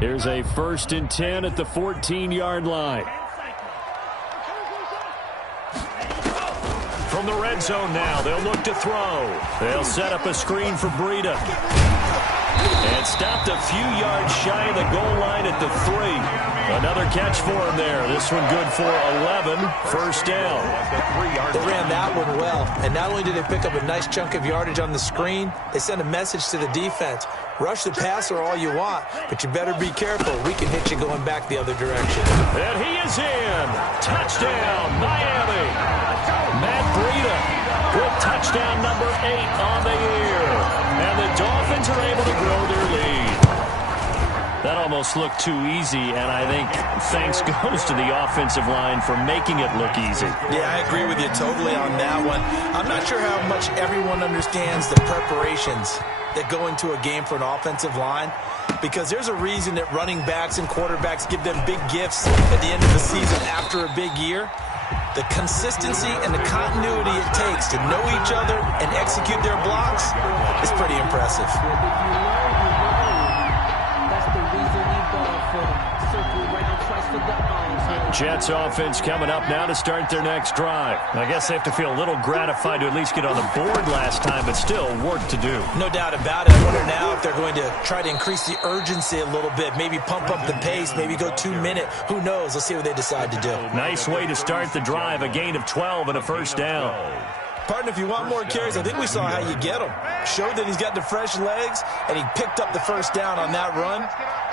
Here's a 1st and 10 at the 14-yard line. From the red zone now, they'll look to throw. They'll set up a screen for Breida. And stopped a few yards shy of the goal line at the 3. Another catch for him there. This one good for 11. 1st down. They ran that one well. And not only did they pick up a nice chunk of yardage on the screen, they sent a message to the defense. Rush the passer all you want, but you better be careful. We can hit you going back the other direction. And he is in. Touchdown, Miami. Matt Breida with touchdown number 8 on the year. And the Dolphins are able to grow their lead. That almost looked too easy, and I think thanks goes to the offensive line for making it look easy. Yeah, I agree with you totally on that one. I'm not sure how much everyone understands the preparations that go into a game for an offensive line, because there's a reason that running backs and quarterbacks give them big gifts at the end of the season after a big year. The consistency and the continuity it takes to know each other and execute their blocks is pretty impressive. Jets offense coming up now to start their next drive. I guess they have to feel a little gratified to at least get on the board last time, but still work to do. No doubt about it. I wonder now if they're going to try to increase the urgency a little bit, maybe pump up the pace, maybe go 2-minute. Who knows? Let's see what they decide to do. Nice way to start the drive, a gain of 12 and a 1st down. Partner, if you want more carries, I think we saw how you get them. Showed that he's got the fresh legs, and he picked up the 1st down on that run.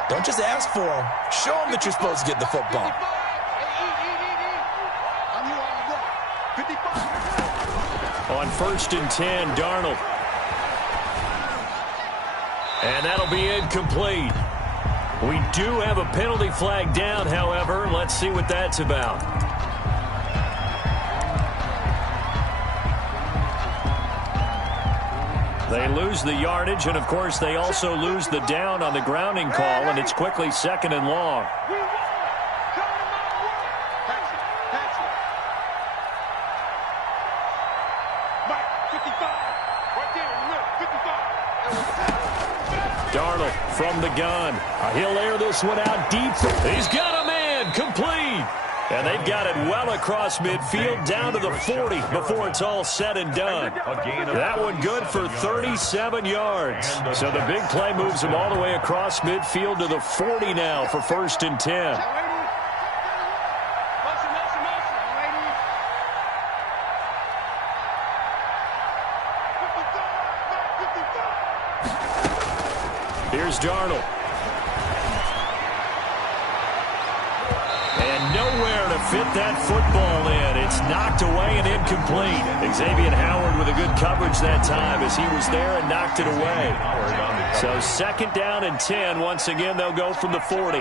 Don't just ask for them. Show them that you're supposed to get the football. On 1st and 10, Darnold. And that'll be incomplete. We do have a penalty flag down, however. Let's see what that's about. They lose the yardage, and, of course, they also lose the down on the grounding call, and it's quickly 2nd and long. Darnold from the gun. He'll air this one out deep. He's got a man complete. And they've got it well across midfield down to the 40 before it's all said and done. That one good for 37 yards. So the big play moves him all the way across midfield to the 40 now for 1st and 10. Here's Darnold. And nowhere to fit that football in. It's knocked away and incomplete. Xavier Howard with a good coverage that time as he was there and knocked it away. So 2nd down and 10. Once again, they'll go from the 40.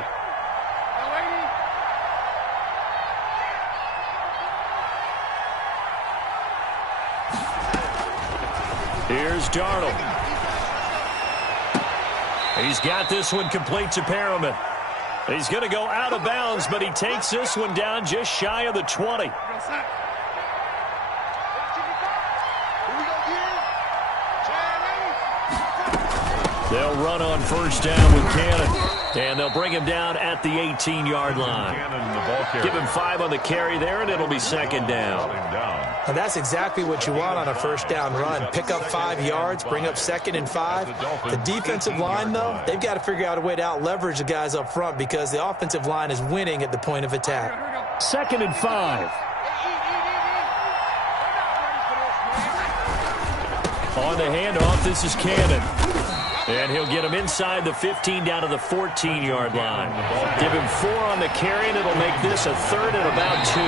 Here's Darnold. He's got this one complete to Perriman. He's going to go out of bounds, but he takes this one down just shy of the 20. They'll run on 1st down with Cannon. And they'll bring him down at the 18-yard line. Give him 5 on the carry there, and it'll be 2nd down. And that's exactly what you want on a 1st down run. Pick up 5 yards, bring up 2nd and 5. The defensive line, though, they've got to figure out a way to out-leverage the guys up front because the offensive line is winning at the point of attack. 2nd and 5. On the handoff, this is Cannon. And he'll get him inside the 15 down to the 14-yard line. Give him 4 on the carry, and it'll make this a 3rd and about 2.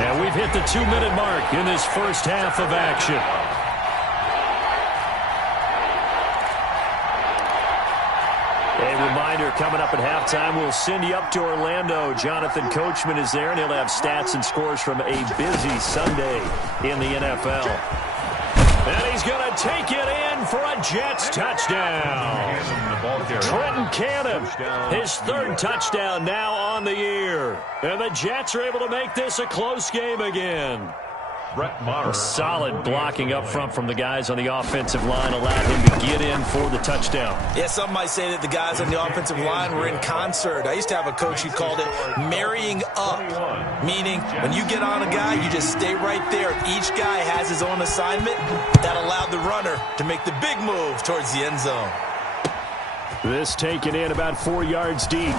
And we've hit the 2-minute mark in this first half of action. A reminder, coming up at halftime, we'll send you up to Orlando. Jonathan Coachman is there, and he'll have stats and scores from a busy Sunday in the NFL. And he's going to take it in for a Jets touchdown. Trenton Cannon, his 3rd touchdown now on the year. And the Jets are able to make this a close game again. A solid blocking up front from the guys on the offensive line allowed him to get in for the touchdown. Yeah, some might say that the guys on the offensive line were in concert. I used to have a coach who called it marrying up, meaning when you get on a guy, you just stay right there. Each guy has his own assignment. That allowed the runner to make the big move towards the end zone. This taken in about 4 yards deep.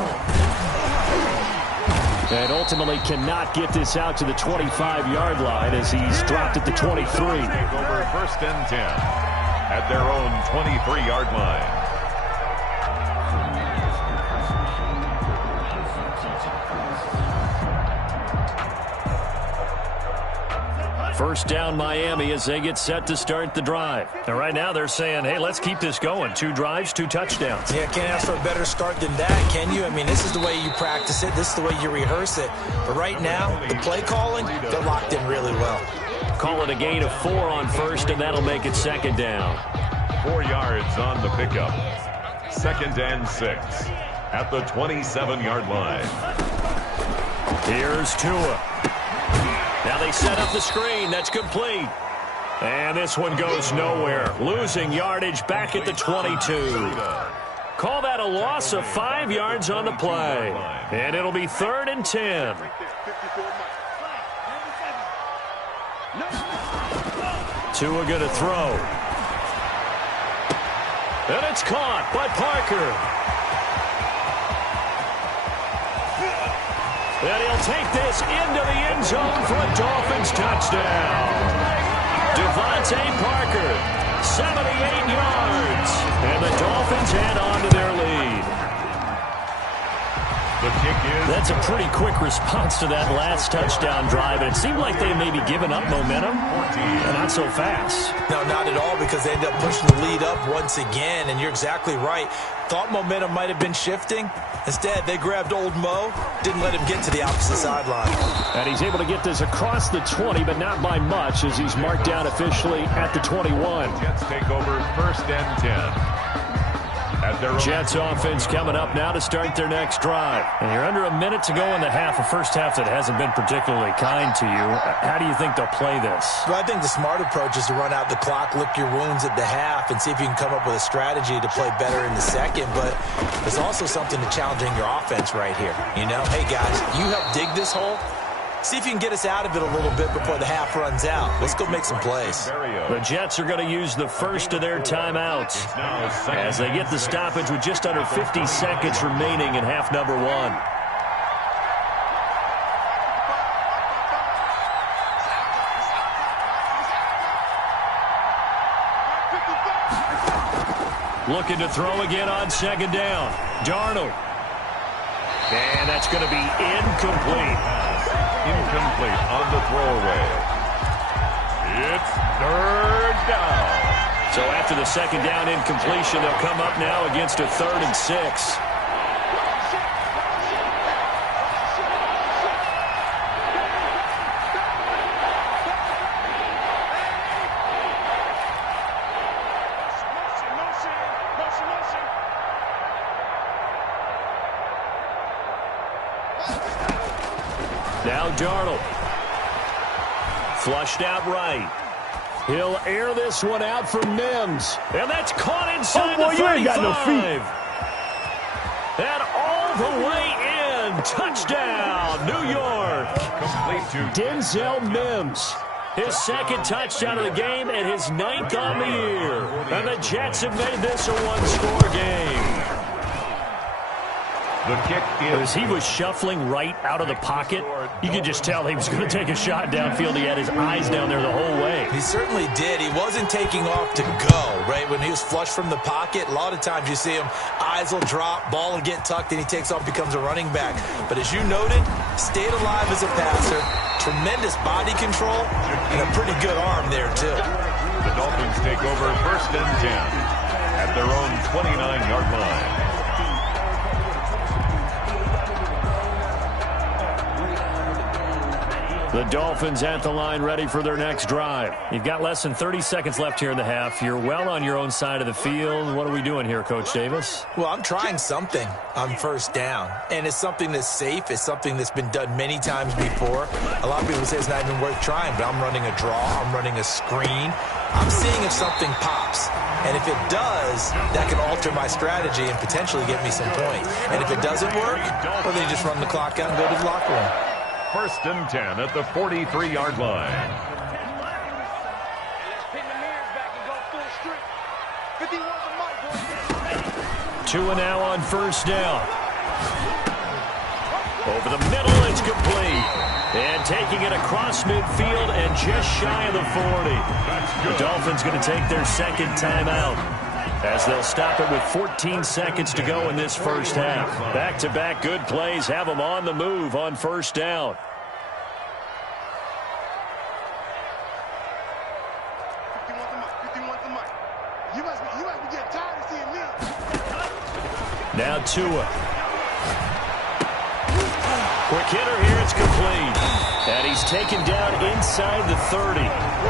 And ultimately cannot get this out to the 25-yard line as he's dropped at the 23. Over 1st and 10 at their own 23-yard line. First down Miami as they get set to start the drive. And right now they're saying, hey, let's keep this going. 2 drives, 2 touchdowns. Yeah, can't ask for a better start than that, can you? I mean, this is the way you practice it. This is the way you rehearse it. But right now, the play calling, they're locked in really well. Call it a gain of 4 on first, and that'll make it 2nd down. 4 yards on the pickup. 2nd and 6 at the 27-yard line. Here's Tua. Now they set up the screen. That's complete. And this one goes nowhere. Losing yardage back at the 22. Call that a loss of 5 yards on the play. And it'll be 3rd and 10. Tua going to throw. And it's caught by Parker. And he'll take this into the end zone for a Dolphins touchdown. Devontae Parker, 78 yards. And the Dolphins head on to their lead. The kick is... That's a pretty quick response to that last touchdown drive. And it seemed like they maybe given up momentum. Not so fast. No, not at all, because they end up pushing the lead up once again. And you're exactly right. Thought momentum might have been shifting. Instead, they grabbed old Mo, didn't let him get to the opposite sideline. And he's able to get this across the 20, but not by much, as he's marked down officially at the 21. Jets take over 1st and 10. Jets offense coming up now to start their next drive. And you're under a minute to go in the half, a first half that hasn't been particularly kind to you. How do you think they'll play this? Well, I think the smart approach is to run out the clock, lick your wounds at the half, and see if you can come up with a strategy to play better in the second. But there's also something to challenging your offense right here. You know, hey, guys, you help dig this hole. See if you can get us out of it a little bit before the half runs out. Let's go make some plays. The Jets are going to use the first of their timeouts as they get the stoppage with just under 50 seconds remaining in half number 1. Looking to throw again on 2nd down. Darnold. And that's going to be incomplete. Incomplete on the throwaway. It's 3rd down. So after the 2nd down incompletion, they'll come up now against a 3rd and 6. Now Darnold. Flushed out right. He'll air this one out for Mims. And that's caught inside the 35. You ain't got no feet. And all the way in. Touchdown, New York. Complete to Denzel Mims. His 2nd touchdown of the game and his 9th on the year. And the Jets have made this a one-score game. The kick is... As he was shuffling right out of the pocket, you could just tell he was going to take a shot downfield. He had his eyes down there the whole way. He certainly did. He wasn't taking off to go, right? When he was flush from the pocket, a lot of times you see him, eyes will drop, ball will get tucked, and he takes off, becomes a running back. But as you noted, stayed alive as a passer, tremendous body control, and a pretty good arm there, too. The Dolphins take over 1st and 10 at their own 29-yard line. The Dolphins at the line ready for their next drive. You've got less than 30 seconds left here in the half. You're well on your own side of the field. What are we doing here, Coach Davis? Well, I'm trying something on first down, and it's something that's safe. It's something that's been done many times before. A lot of people say it's not even worth trying, but I'm running a draw. I'm running a screen. I'm seeing if something pops. And if it does, that can alter my strategy and potentially get me some points. And if it doesn't work, well, then you just run the clock out and go to the locker room. 1st and 10 at the 43-yard line. Tua now on first down. Over the middle, it's complete. And taking it across midfield and just shy of the 40. The Dolphins going to take their second timeout as they'll stop it with 14 seconds to go in this first half. Back-to-back good plays have them on the move on first down. Now Tua. Quick hitter here, it's complete. And he's taken down inside the 30.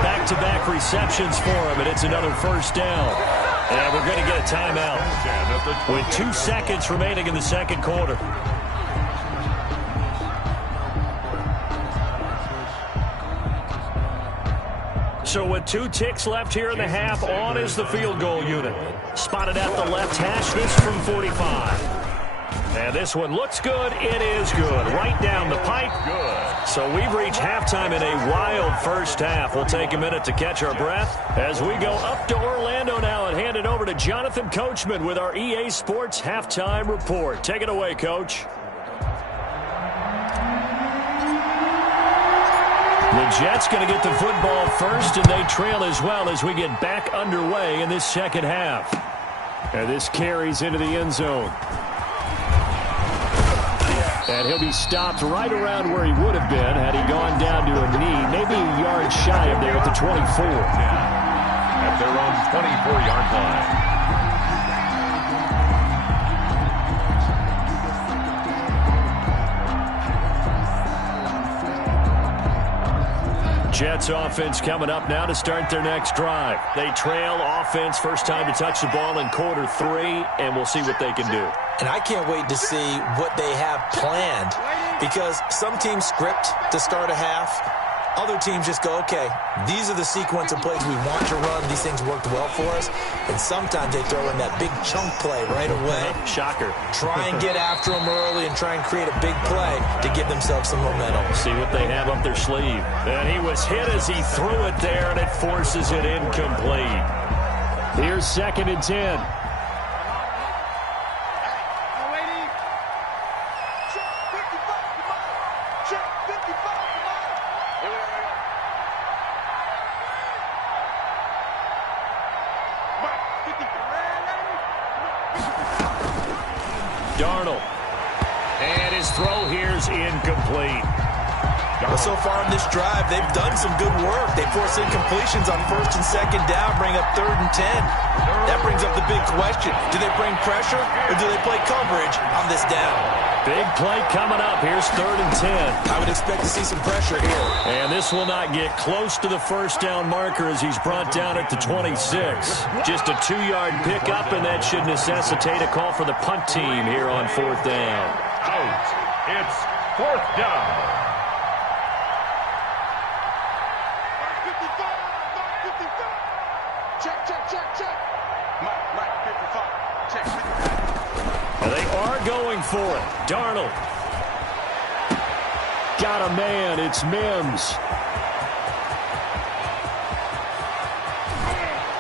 Back-to-back receptions for him, and it's another first down. And we're going to get a timeout with 2 seconds remaining in the second quarter. So with 2 ticks left here in the half, on is the field goal unit. Spotted at the left hash, this from 45. And this one looks good. It is good. Right down the pipe. Good. So we've reached halftime in a wild first half. We'll take a minute to catch our breath as we go up to Orlando now and hand it over to Jonathan Coachman with our EA Sports Halftime Report. Take it away, Coach. The Jets going to get the football first, and they trail as well as we get back underway in this second half. And this carries into the end zone. And he'll be stopped right around where he would have been had he gone down to a knee, maybe a yard shy of there at the 24. At their own 24-yard line. Jets offense coming up now to start their next drive. They trail offense, first time to touch the ball in quarter 3, and we'll see what they can do. And I can't wait to see what they have planned, because some teams script to start a half. Other teams just go, okay, these are the sequence of plays we want to run. These things worked well for us. And sometimes they throw in that big chunk play right away. Shocker. Try and get after them early and try and create a big play to give themselves some momentum. See what they have up their sleeve. And he was hit as he threw it there, and it forces it incomplete. Here's 2nd and 10. Darnold. And his throw here's incomplete. Well, so far in this drive, they've done some good work. They force incompletions on 1st and 2nd down, bring up 3rd and 10. That brings up the big question. Do they bring pressure or do they play coverage on this down? Big play coming up. Here's 3rd and 10. I would expect to see some pressure here. And this will not get close to the first down marker as he's brought down at the 26. Just a 2-yard pickup, and that should necessitate a call for the punt team here on 4th down. Out. It's 4th down. And they are going for it. Darnold. Got a man. It's Mims.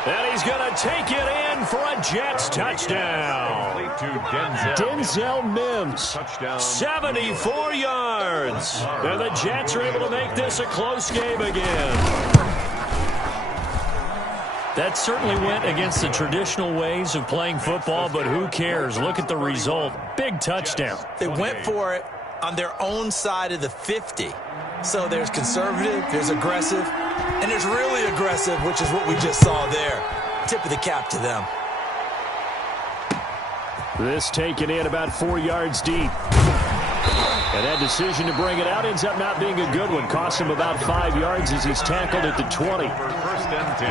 And he's going to take it in for a Jets touchdown. Denzel Mims. 74 yards. And the Jets are able to make this a close game again. That certainly went against the traditional ways of playing football, but who cares? Look at the result. Big touchdown. They went for it on their own side of the 50. So there's conservative, there's aggressive, and there's really aggressive, which is what we just saw there. Tip of the cap to them. This taken in about 4 yards deep. And that decision to bring it out ends up not being a good one. Costs him about 5 yards as he's tackled at the 20. First and 10.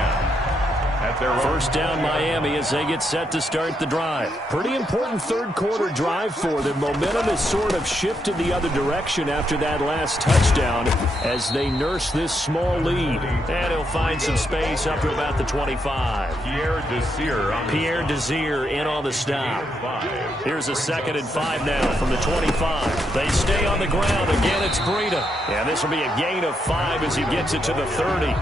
At their First down Miami as they get set to start the drive. Pretty important third quarter drive for them. Momentum has sort of shifted the other direction after that last touchdown as they nurse this small lead. And he'll find some space up to about the 25. Pierre Desir in on the stop. Here's a 2nd and 5 now from the 25. They stay on the ground. Again, it's Breida. And this will be a gain of 5 as he gets it to the 30.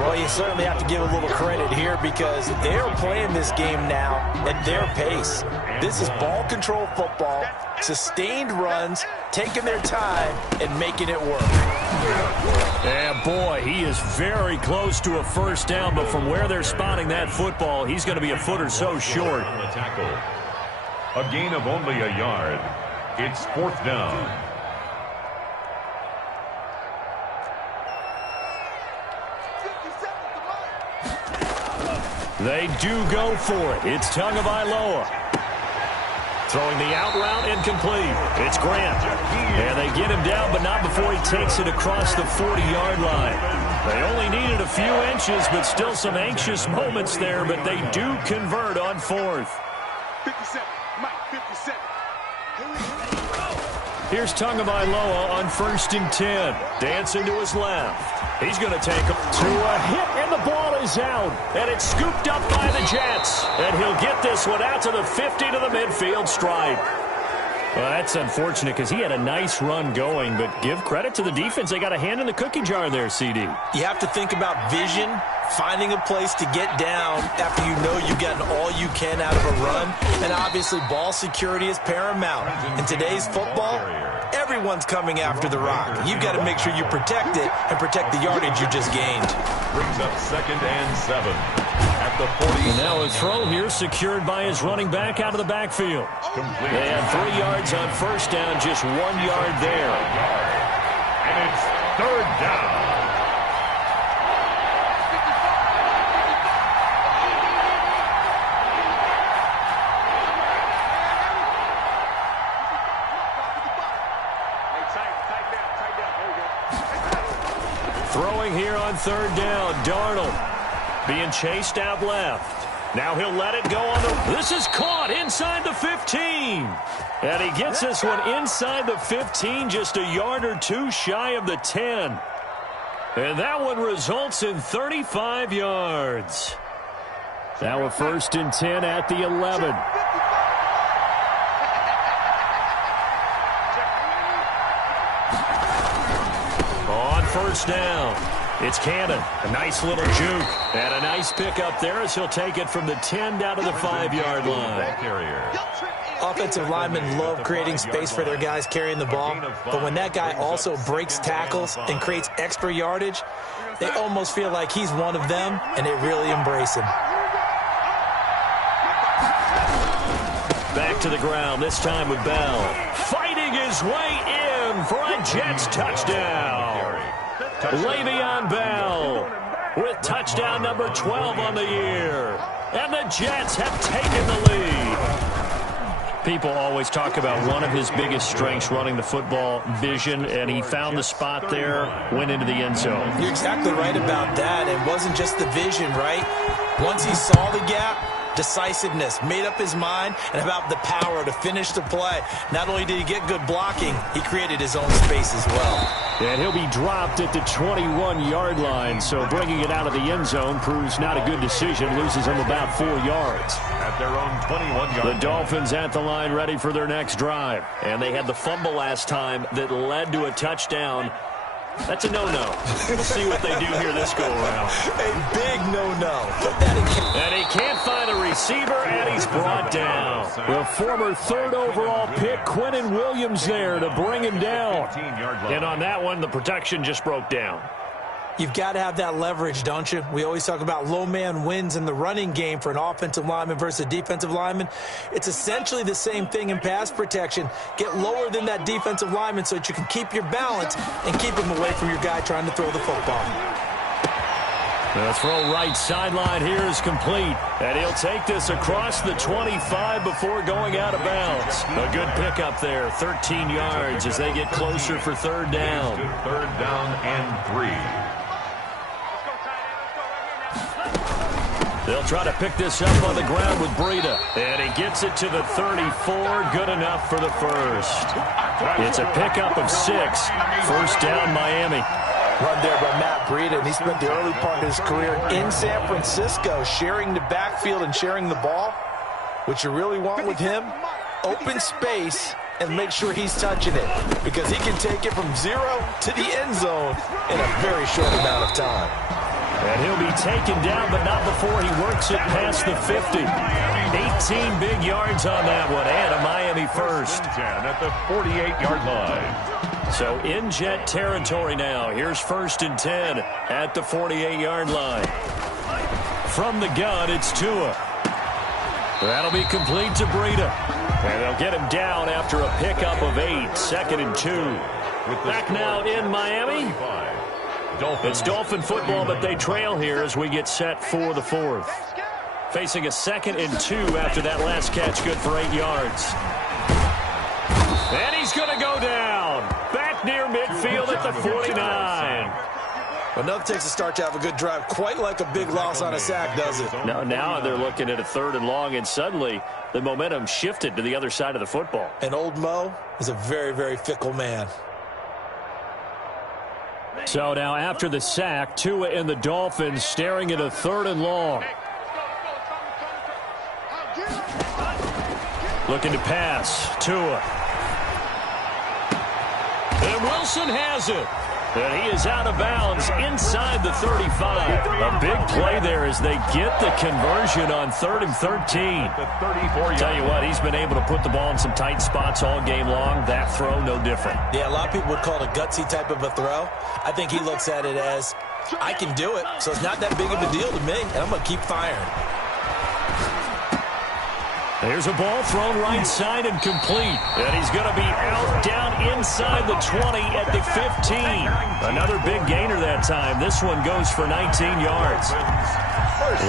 Well, you certainly have to give a little credit here because they're playing this game now at their pace. This is ball control football, sustained runs, taking their time, and making it work. Yeah, boy, he is very close to a first down, but from where they're spotting that football, he's going to be a foot or so short. A gain of only a yard. It's 4th down. They do go for it. It's Tagovailoa. Throwing the out route, incomplete. It's Grant. And they get him down, but not before he takes it across the 40-yard line. They only needed a few inches, but still some anxious moments there, but they do convert on 4th. 57, Mike, 57. Here's Tagovailoa on 1st and 10. Dancing to his left. He's going to take him to a hit, and the ball is out. And it's scooped up by the Jets. And he'll get this one out to the 50 to the midfield stripe. Well, that's unfortunate because he had a nice run going, but give credit to the defense. They got a hand in the cookie jar there, CD. You have to think about vision, finding a place to get down after you know you've gotten all you can out of a run, and obviously ball security is paramount. In today's football, everyone's coming after the rock. You've got to make sure you protect it and protect the yardage you just gained. Brings up 2nd and 7 at the 40. And now a throw here secured by his running back out of the backfield. Complete. They had 3 yards on first down, just 1 yard there. And it's 3rd down. Throwing here on 3rd down, Darnold being chased out left. Now he'll let it go on the... This is caught inside the 15. And he gets this one inside the 15, just a yard or two shy of the 10. And that one results in 35 yards. Now a 1st and 10 at the 11. On 1st down, it's Cannon. A nice little juke. And a nice pickup there as he'll take it from the 10 down to the 5-yard line. Offensive linemen love creating space for their guys carrying the ball, but when that guy also breaks tackles and creates extra yardage, they almost feel like he's one of them, and they really embrace him. Back to the ground, this time with Bell. Fighting his way in for a Jets touchdown. Le'Veon Bell with touchdown number 12 on the year. And the Jets have taken the lead. People always talk about one of his biggest strengths, running the football, vision, and he found the spot there, went into the end zone. You're exactly right about that. It wasn't just the vision, right? Once he saw the gap, decisiveness, made up his mind, and about the power to finish the play. Not only did he get good blocking, he created his own space as well. And he'll be dropped at the 21-yard line, so bringing it out of the end zone proves not a good decision, loses him about 4 yards. At their own 21-yard line. The Dolphins at the line ready for their next drive. And they had the fumble last time that led to a touchdown. That's a no-no. We'll see what they do here this go-around. A big no-no. And he can't find a receiver, and he's brought down. The former 3rd overall pick, Quinnen Williams, there to bring him down. And on that one, the protection just broke down. You've got to have that leverage, don't you? We always talk about low man wins in the running game for an offensive lineman versus a defensive lineman. It's essentially the same thing in pass protection. Get lower than that defensive lineman so that you can keep your balance and keep him away from your guy trying to throw the football. The throw right sideline here is complete. And he'll take this across the 25 before going out of bounds. A good pickup there, 13 yards as they get closer for third down. Third down and 3. They'll try to pick this up on the ground with Breida. And he gets it to the 34. Good enough for the first. It's a pickup of 6. First down, Miami. Run there by Matt Breida, and he spent the early part of his career in San Francisco sharing the backfield and sharing the ball. What you really want with him, open space and make sure he's touching it, because he can take it from 0 to the end zone in a very short amount of time. And he'll be taken down, but not before he works it past the 50. 18 big yards on that one, and a Miami first. 10 at the 48-yard line. So in Jet territory now. Here's 1st and 10 at the 48-yard line. From the gun, it's Tua. That'll be complete to Breida. And they'll get him down after a pickup of 8. 2nd and 2. Back now in Miami. It's Dolphin football, but they trail here as we get set for the 4th. Facing a 2nd and 2 after that last catch, good for 8 yards. And he's going to go down. Back near midfield at the 49. Well, nothing takes a start to have a good drive, quite like a big loss on a sack, does it? Now they're looking at a 3rd and long, and suddenly the momentum shifted to the other side of the football. And old Mo is a very, very fickle man. So now after the sack, Tua and the Dolphins staring at a 3rd and long. Looking to pass. Tua. And Wilson has it. And he is out of bounds inside the 35. A big play there as they get the conversion on 3rd and 13. Tell you what, he's been able to put the ball in some tight spots all game long. That throw, no different. Yeah, a lot of people would call it a gutsy type of a throw. I think he looks at it as, I can do it, so it's not that big of a deal to me, and I'm going to keep firing. There's a ball thrown right side and complete. And he's going to be out down inside the 20 at the 15. Another big gainer that time. This one goes for 19 yards.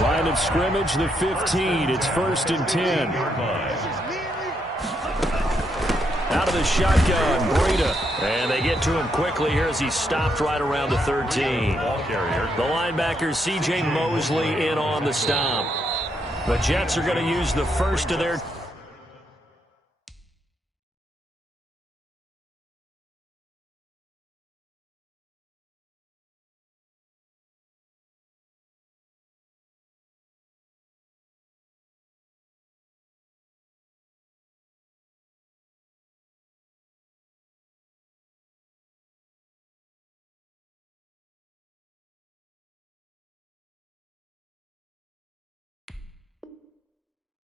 Line of scrimmage, the 15. It's 1st and 10. Out of the shotgun, Breida. And they get to him quickly here as he stopped right around the 13. The linebacker, C.J. Mosley, in on the stop. The Jets are going to use the first of their...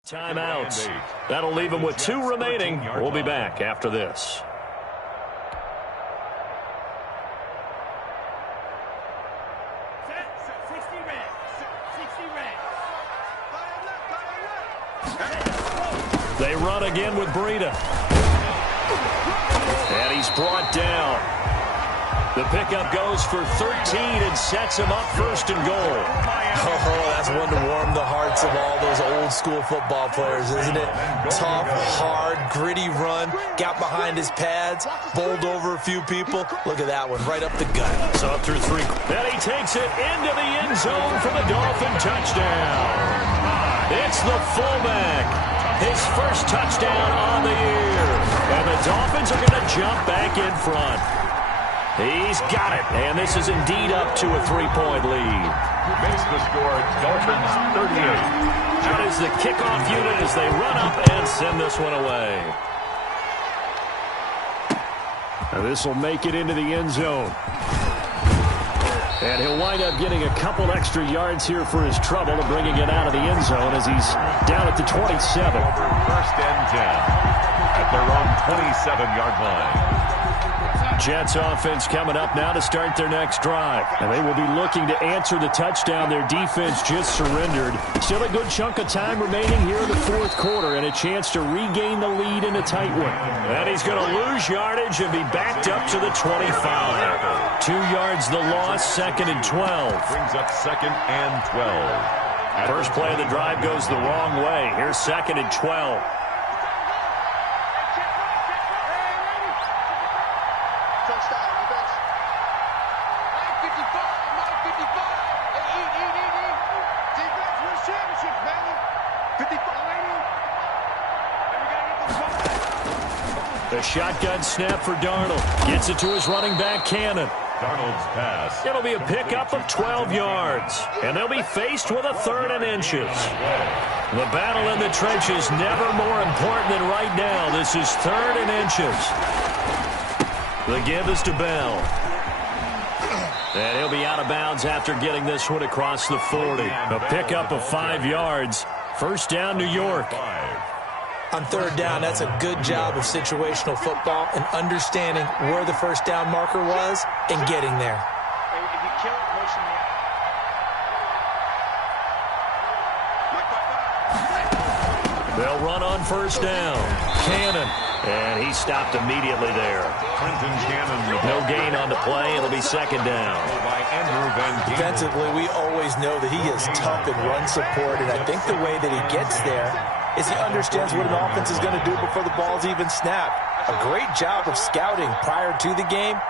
Timeouts. That'll leave them with 2 remaining. We'll be back after this. They run again with Breida. And he's brought down. The pickup goes for 13 and sets him up 1st and goal. Oh, that's one to warm the hearts of all those old-school football players, isn't it? Tough, hard, gritty run, got behind his pads, bowled over a few people. Look at that one, right up the gut. So up through 3. Then he takes it into the end zone for the Dolphin touchdown. It's the fullback. His first touchdown on the year. And the Dolphins are going to jump back in front. He's got it, and this is indeed up to a 3-point lead. Makes the score Dolphins 38. That is the kickoff unit as they run up and send this one away. Now this will make it into the end zone. And he'll wind up getting a couple extra yards here for his trouble and bringing it out of the end zone as he's down at the 27. 1st and 10 at their own 27-yard line. Jets offense coming up now to start their next drive. And they will be looking to answer the touchdown their defense just surrendered. Still a good chunk of time remaining here in the fourth quarter and a chance to regain the lead in a tight one. And he's going to lose yardage and be backed up to the 25. 2 yards the loss, 2nd and 12. Brings up 2nd and 12. First play of the drive goes the wrong way. Here's 2nd and 12. The shotgun snap for Darnold. Gets it to his running back, Cannon. Darnold's pass. It'll be a pickup of 12 yards. And they'll be faced with a 3rd and inches. The battle in the trenches never more important than right now. This is 3rd and inches. The give is to Bell. And he'll be out of bounds after getting this one across the 40. A pickup of 5 yards. First down, New York. On 3rd down, that's a good job of situational football and understanding where the first down marker was and getting there. They'll run on first down. Cannon. And he stopped immediately there. Clinton Cannon. No gain on the play. It'll be 2nd down. By Andrew Van Ginkel. Defensively, we always know that he is tough in run support, and I think the way that he gets there is he understands what an offense is going to do before the ball's even snapped. A great job of scouting prior to the game,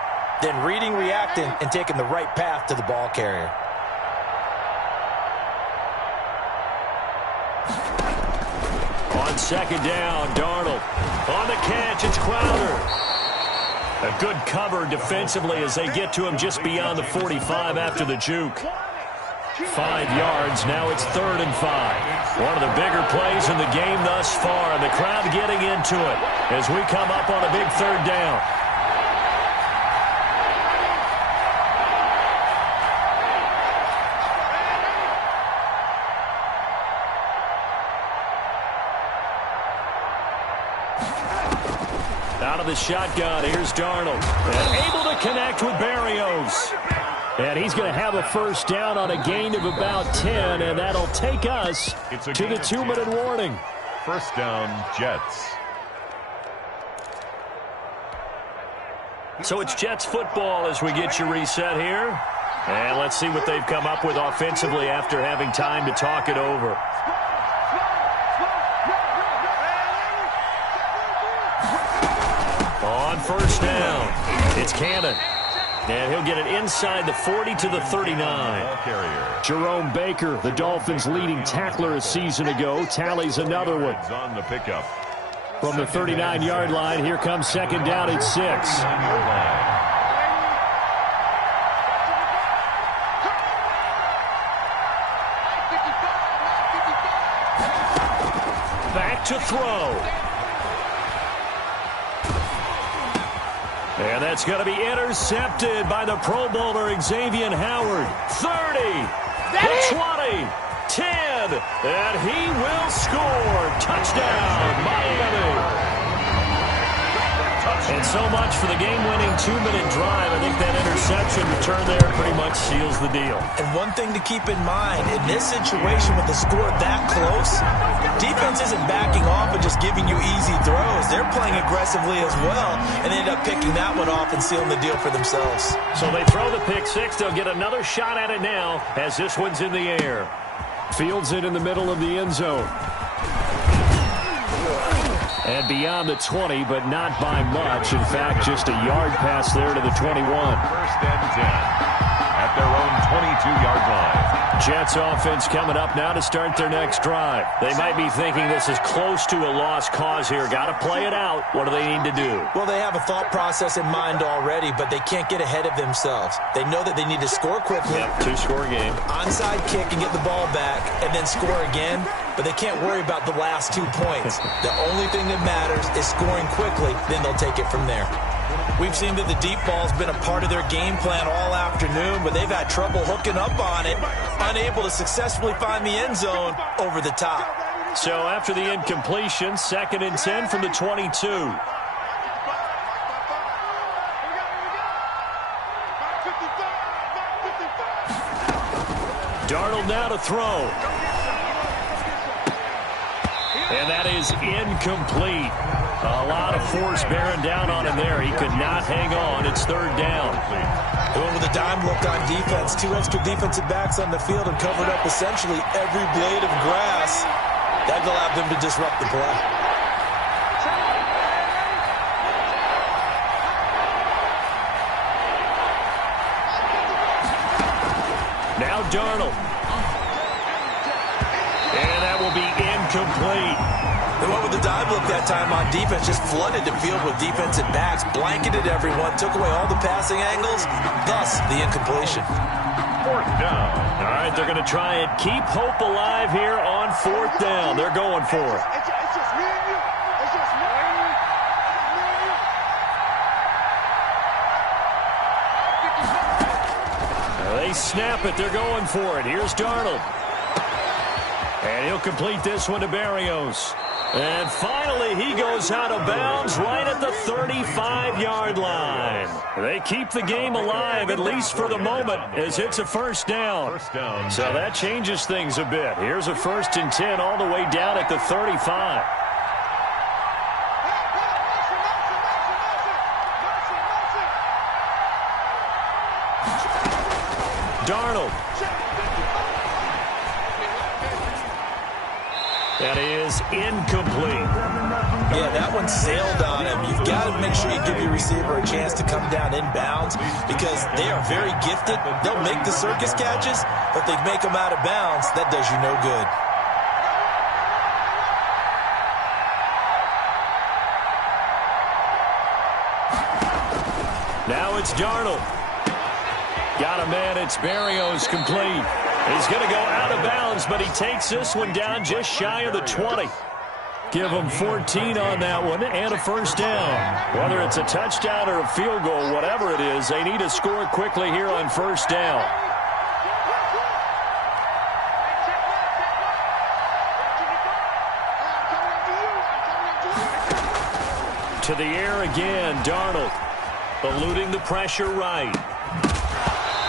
then reading, reacting, and taking the right path to the ball carrier. On 2nd down, Darnold. On the catch, it's Crowder. A good cover defensively as they get to him just beyond the 45 after the juke. 5 yards, now it's 3rd and 5. One of the bigger plays in the game thus far, and the crowd getting into it as we come up on a big 3rd down. Out of the shotgun, here's Darnold. And able to connect with Berrios. And he's going to have a first down on a gain of about 10, and that'll take us to the 2-minute warning. First down, Jets. So it's Jets football as we get you reset here. And let's see what they've come up with offensively after having time to talk it over. On first down, it's Cannon. And he'll get it inside the 40 to the 39. Jerome Baker, the Dolphins' leading tackler a season ago, tallies another one. On the pickup. From the 39-yard line, here comes 2nd down at 6. Back to throw. And that's going to be intercepted by the Pro Bowler Xavier Howard. 30, the 20, 10, and he will score. Touchdown, Miami. And so much for the game-winning 2-minute drive. I think that interception return there pretty much seals the deal. And one thing to keep in mind, in this situation with the score that close, defense isn't backing off and just giving you easy throws. They're playing aggressively as well, and they end up picking that one off and sealing the deal for themselves. So they throw the pick six. They'll get another shot at it now as this one's in the air. Fields it in the middle of the end zone. And beyond the 20, but not by much. In fact, just a yard pass there to the 21. First and 10 at their own 22-yard line. Jets offense coming up now to start their next drive. They might be thinking this is close to a lost cause here. Got to play it out. What do they need to do? Well, they have a thought process in mind already, but they can't get ahead of themselves. They know that they need to score quickly. Yep, two-score game. Onside kick and get the ball back, and then score again. But they can't worry about the last 2 points. The only thing that matters is scoring quickly, then they'll take it from there. We've seen that the deep ball's been a part of their game plan all afternoon, but they've had trouble hooking up on it, unable to successfully find the end zone over the top. So after the incompletion, 2nd and 10 from the 22. Darnold now to throw. And that is incomplete. A lot of force bearing down on him there. He could not hang on. It's third down. Going with a dime look on defense. 2 extra defensive backs on the field and covered up essentially every blade of grass. That allowed them to disrupt the play. Now Darnold. And that will be incomplete. They went with the dive look that time on defense, just flooded the field with defensive backs, blanketed everyone, took away all the passing angles, thus the incompletion. Fourth down. All right, they're going to try and keep hope alive here on fourth down. They're going for it. It's just me and you. It's just me and you. They snap it. They're going for it. Here's Darnold. And he'll complete this one to Berrios. And finally, he goes out of bounds right at the 35-yard line. They keep the game alive, at least for the moment, as it's a first down. So that changes things a bit. Here's a 1st and 10 all the way down at the 35. Darnold. That is incomplete. Yeah, that one sailed on him. You've got to make sure you give your receiver a chance to come down inbounds because they are very gifted. They'll make the circus catches, but they make them out of bounds. That does you no good. Now it's Darnold. Got a man. It's Berrios complete. He's going to go out of bounds, but he takes this one down just shy of the 20. Give him 14 on that one and a first down. Whether it's a touchdown or a field goal, whatever it is, they need to score quickly here on first down. To the air again, Darnold. Eluding the pressure right.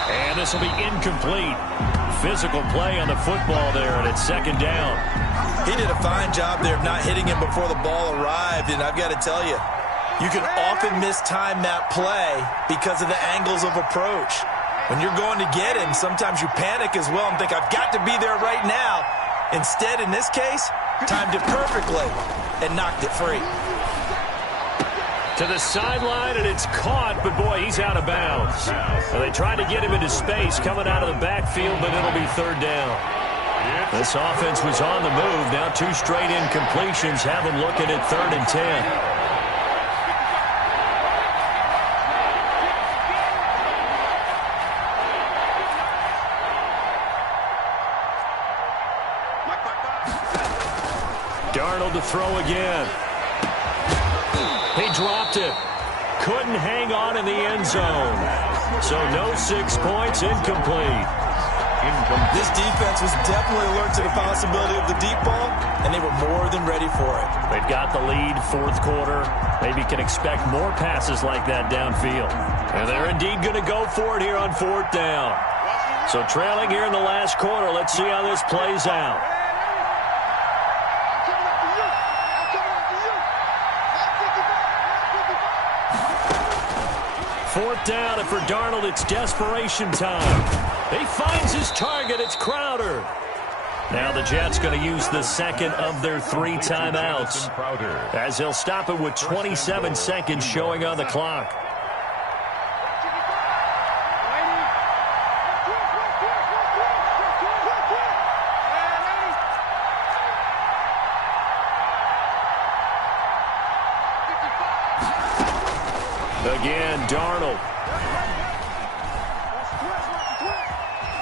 And this will be incomplete. Physical play on the football there, and it's second down. He did a fine job there of not hitting him before the ball arrived, and I've got to tell you, you can often mistime that play because of the angles of approach. When you're going to get him, sometimes you panic as well and think, I've got to be there right now. Instead, in this case, timed it perfectly and knocked it free. To the sideline, and it's caught, but boy, he's out of bounds. Well, they tried to get him into space coming out of the backfield, but it'll be third down. This offense was on the move. Now 2 straight incompletions have them looking at 3rd and 10. Darnold to throw again. He dropped it. Couldn't hang on in the end zone. So no 6 points, incomplete. This defense was definitely alert to the possibility of the deep ball, and they were more than ready for it. They've got the lead, 4th quarter. Maybe can expect more passes like that downfield. And they're indeed going to go for it here on 4th down. So trailing here in the last quarter, let's see how this plays out. Fourth down, and for Darnold, it's desperation time. He finds his target. It's Crowder. Now the Jets going to use the second of their 3 timeouts, as they'll stop it with 27 seconds showing on the clock. Again, Darnold.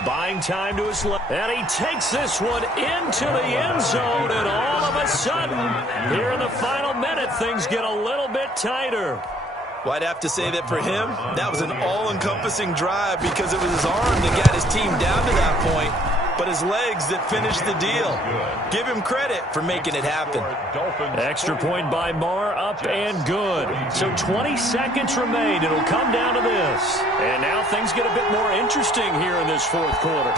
Buying time to his left. And he takes this one into the end zone. And all of a sudden, here in the final minute, things get a little bit tighter. Well, I'd have to say that for him, that was an all-encompassing drive because it was his arm that got his team down to that point, but his legs that finished the deal. Give him credit for making it happen. Extra point by Marr, up and good. So 20 seconds remain. It'll come down to this. And now things get a bit more interesting here in this 4th quarter.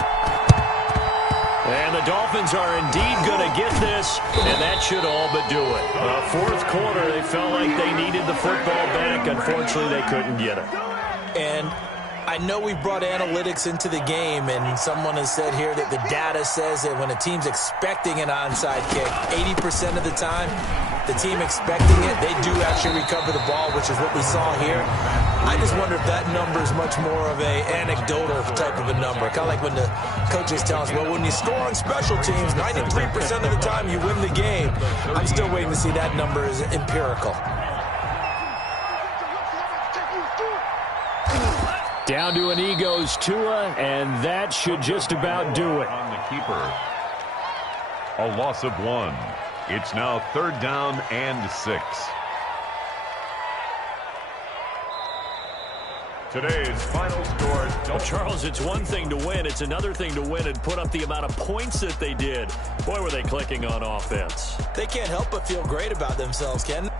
And the Dolphins are indeed going to get this, and that should all but do it. Fourth quarter, they felt like they needed the football back. Unfortunately, they couldn't get it. And I know we brought analytics into the game, and someone has said here that the data says that when a team's expecting an onside kick, 80% of the time, the team expecting it, they do actually recover the ball, which is what we saw here. I just wonder if that number is much more of a anecdotal type of a number. Kind of like when the coaches tell us, well, when you score on special teams, 93% of the time you win the game. I'm still waiting to see that number is empirical. Down to an knee goes Tua, and that should just about do it. On the keeper. A loss of 1. It's now 3rd down and 6. Today's final score. Well, Charles, it's one thing to win. It's another thing to win and put up the amount of points that they did. Boy, were they clicking on offense. They can't help but feel great about themselves, Ken.